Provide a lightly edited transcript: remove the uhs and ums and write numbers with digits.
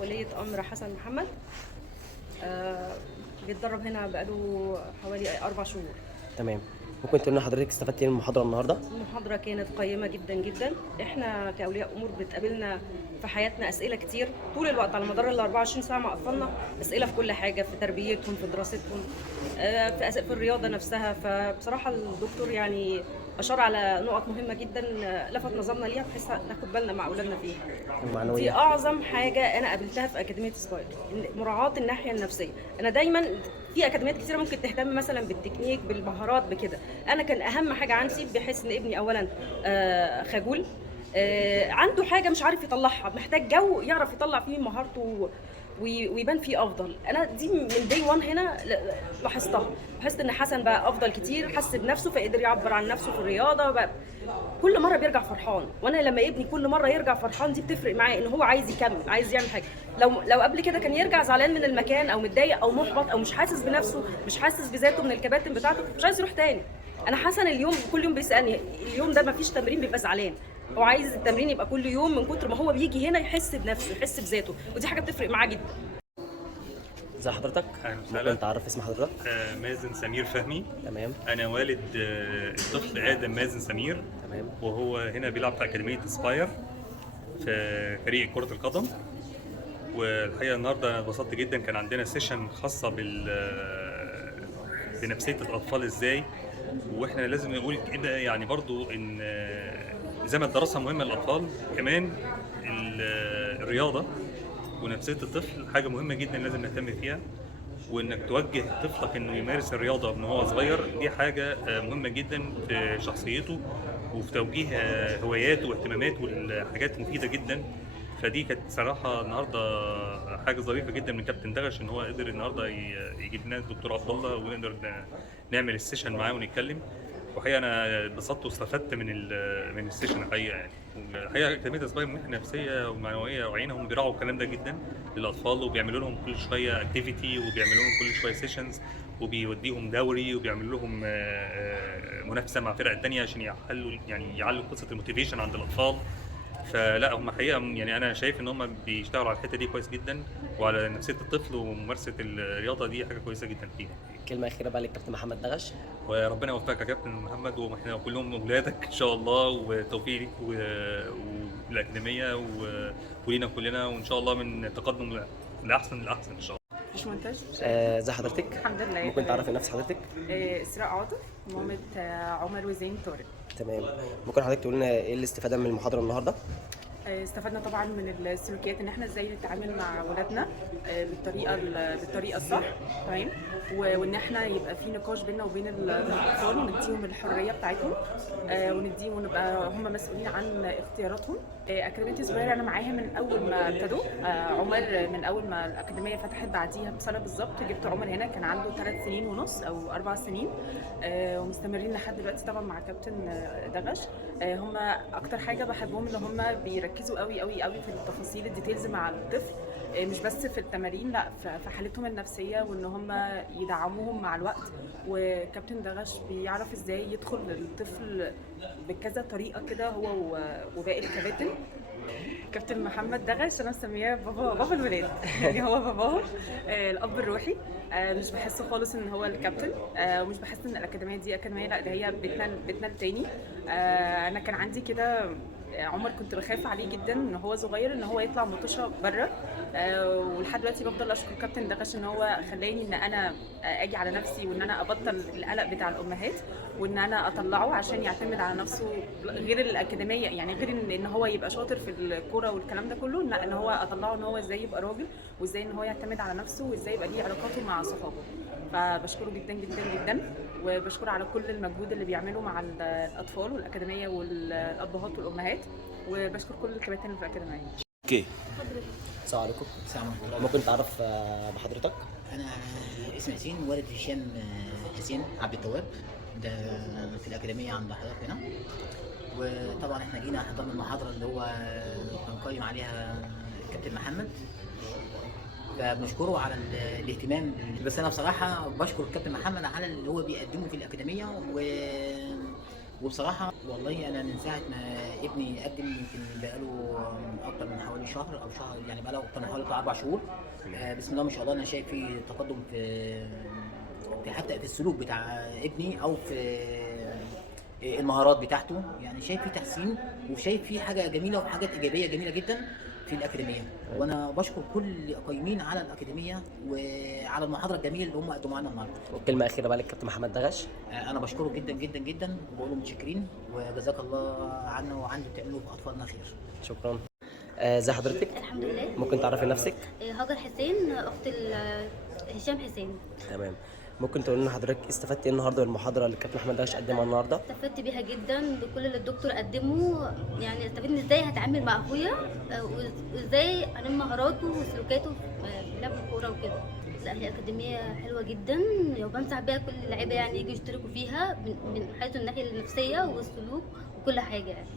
ولية أمر حسن محمد. بيتدرب هنا بقاله حوالي 4 شهور. تمام. ممكن تقول لنا حضرتك استفدتي من المحاضرة النهارده؟ المحاضرة كانت قيمة جدا جدا. احنا كأولياء أمور بتقابلنا في حياتنا أسئلة كتير طول الوقت على مدار ال 24 ساعة مع أطفالنا، أسئلة في كل حاجة، في تربيتهم، في دراستهم، في الرياضة نفسها. فبصراحة الدكتور يعني أشار على نقط مهمة جدا، لفت نظرنا ليها بحيث ناخد بالنا مع أولادنا فيها. دي المعنوية. أعظم حاجة أنا قابلتها في أكاديمية سباير، مراعاة الناحية النفسية. أنا دايما في أكاديميات كتيرة ممكن تهتم مثلا بالتكنيك، بالمهارات، بكده. أنا كان أهم حاجة عندي بحيث إن ابني أولا خجول، عنده حاجة مش عارف يطلعها، محتاج جو يعرف يطلع فيه مهارته ويبان فيه افضل. انا دي من دي 1 هنا لاحظتها. لاحظت ان حسن بقى افضل كتير، حس بنفسه فقدر يعبر عن نفسه في الرياضه بقى. كل مره بيرجع فرحان، وانا لما ابني كل مره يرجع فرحان دي بتفرق معاه ان هو عايز يكمل، عايز يعمل حاجه. لو قبل كده كان يرجع زعلان من المكان او متضايق او محبط او مش حاسس بنفسه، مش حاسس بذاته من الكباتن بتاعته، مش عايز يروح تاني. انا حسن اليوم كل يوم بيسالني اليوم ده مفيش تمرين بيبقى زعلان، هو عايز التمرين يبقى كل يوم من كتر ما هو بيجي هنا يحس بنفسه، يحس بذاته، ودي حاجه بتفرق معاه جدا. ازي حضرتك؟ أهلا وسهلا. ممكن تعرف اسم حضرتك؟ مازن سمير فهمي. تمام. أنا والد الطفل آدم مازن سمير. تمام. وهو هنا بيلعب في أكاديمية اسباير في فريق كرة القدم. والحقيقة النهاردة أنا اتبسطت جدا، كان عندنا سيشن خاصة بنفسية الأطفال إزاي. وإحنا لازم نقول كده يعني برضو إن زي ما الدراسة مهمة للأطفال، كمان الرياضة ونفسية الطفل حاجة مهمة جدا لازم نهتم فيها. وانك توجه طفلك انه يمارس الرياضه من هو صغير دي حاجه مهمه جدا في شخصيته وفي توجيه هواياته واهتماماته والحاجات مفيده جدا. فدي كانت صراحه النهارده حاجه ظريفه جدا من كابتن دغش ان هو قدر النهارده يجيب لنا الدكتور عبد الله ونقدر نعمل السيشن معاه ونتكلم. وحقيقه انا اتبسطت واستفدت من السيشن الحقيقه يعني. الحقيقه اكاديميه اسباير من الناحيه النفسيه والمعنويه وعينهم بيراعوا الكلام ده جدا للاطفال، وبيعملوا لهم كل شويه اكتيفيتي، وبيعملوا لهم كل شويه سيشنز، وبيوديهم دوري، وبيعملوا لهم منافسه مع فرق الثانيه عشان يعلوا قصه الموتيفيشن عند الاطفال. فلا هم حقيقه يعني انا شايف ان هم بيشتغلوا على الحته دي كويس جدا، وعلى نفسيه الطفل وممارسه الرياضه دي حاجه كويسه جدا فيها. كلمة أخيرة بقى للكابتن محمد دغش. وربنا يوفقك يا كابتن محمد، واحنا كلهم اولادك ان شاء الله، وتوفيق ليك والاكاديميه ولينا كلنا، وان شاء الله من تقدم لاحسن لاحسن ان شاء الله. مش منتج. ازي حضرتك؟ الحمد لله. ممكن تعرفي نفس حضرتك؟ اسراء عاطف، مامة عمر وزين طارق. تمام. ممكن حضرتك تقول لنا ايه الاستفادة من المحاضرة النهارده؟ استفدنا طبعا من السلوكيات ان احنا ازاي نتعامل مع ولادنا بالطريقه الصح، تمام. وان احنا يبقى في نقاش بيننا وبين الاطفال، ونديهم الحريه بتاعتهم، ونديهم ونبقى هم مسؤولين عن اختياراتهم. اكاديميه سباير انا معاها من اول ما ابتدوا. عمر من اول ما الاكاديميه فتحت بعديها بسنه بالظبط جبت عمر هنا، كان عنده 3 سنين ونص او 4 سنين، ومستمرين لحد دلوقتي طبعا مع كابتن دغش. هم اكتر حاجه بحبهم ان هم بيركزوا قوي قوي قوي في التفاصيل الديتيلز مع الطفل، مش بس في التمارين، لا في حالتهم النفسيه، وان هم يدعموهم مع الوقت. وكابتن دغش بيعرف ازاي يدخل للطفل بكذا طريقه كده، هو وباقي الكباتن. كابتن محمد دغش انا مسمياه بابا الولاد يعني هو باباهم، الاب الروحي. مش بحسه خالص ان هو الكابتن، ومش بحس ان الاكاديميه دي اكاديميه، لا ده هي بيتنا التاني. انا كان عندي كده عمر كنت بخاف عليه جدا ان هو صغير ان هو يطلع مطوشه بره، ولحد دلوقتي بفضل اشكر كابتن دغش ان هو خلاني ان انا اجي على نفسي، وان انا ابطل القلق بتاع الامهات، وان انا اطلعه عشان يعتمد على نفسه غير الاكاديميه، يعني غير ان هو يبقى شاطر في الكوره والكلام ده كله، لا ان هو اطلعه ان هو ازاي يبقى راجل، وازاي ان هو يعتمد على نفسه، وازاي يبقى ليه علاقاته مع صحابه. فبشكره جدا جدا جدا، وبشكر على كل المجهود اللي بيعمله مع الاطفال والاكاديميه والابهات والامهات، وبشكر كل الكباتن اللي في الاكاديميه. اوكي. السلام عليكم. السلام عليكم. ممكن تعرف بحضرتك؟ انا اسمي حسين، والد هشام حسين عبد التواب، ده في الاكاديميه عند حضرتك هنا. وطبعا احنا جينا حضرنا المحاضره اللي هو كان قايم عليها الكابتن محمد، فبنشكره على الاهتمام. بس انا بصراحه بشكر الكابتن محمد على اللي هو بيقدمه في الاكاديميه، وبصراحه والله انا من ساعه ما ابني قدم يمكن بقاله اكتر من حوالي شهر او شهر، يعني بقاله اكتر من حوالي 4 شهور. بسم الله ما شاء الله انا شايف في تقدم في حتى في السلوك بتاع ابني او في المهارات بتاعته، يعني شايف في تحسين وشايف في حاجه جميله وحاجات ايجابيه جميله جدا في الاكاديميه. وانا بشكر كل القائمين على الاكاديميه وعلى المحاضره الجميله اللي هم قدموها لنا النهارده. وكلمه اخيره بقى للكابتن محمد دغش. انا بشكره جدا جدا جدا وبقول له متشكرين وجزاك الله عنا وعن اللي بتعملوه في اطفالنا خير. شكرا. ازي حضرتك؟ الحمد لله. ممكن تعرفي نفسك؟ هاجر حسين، اخت هشام حسين. تمام. ممكن تقول لنا حضرتك استفدت ايه النهارده من المحاضره اللي الكابتن محمد دغش قدمها النهارده؟ استفدت بيها جدا بكل اللي الدكتور قدمه، يعني استفدت ازاي هتعامل مع اخويا وازاي انمي مهاراته وسلوكاته في لعب الكوره وكده. لا هي اكاديميه حلوه جدا وبنصح بيها كل اللعيبه يعني يجوا يشتركوا فيها من حيث الناحيه النفسيه والسلوك وكل حاجه يعني.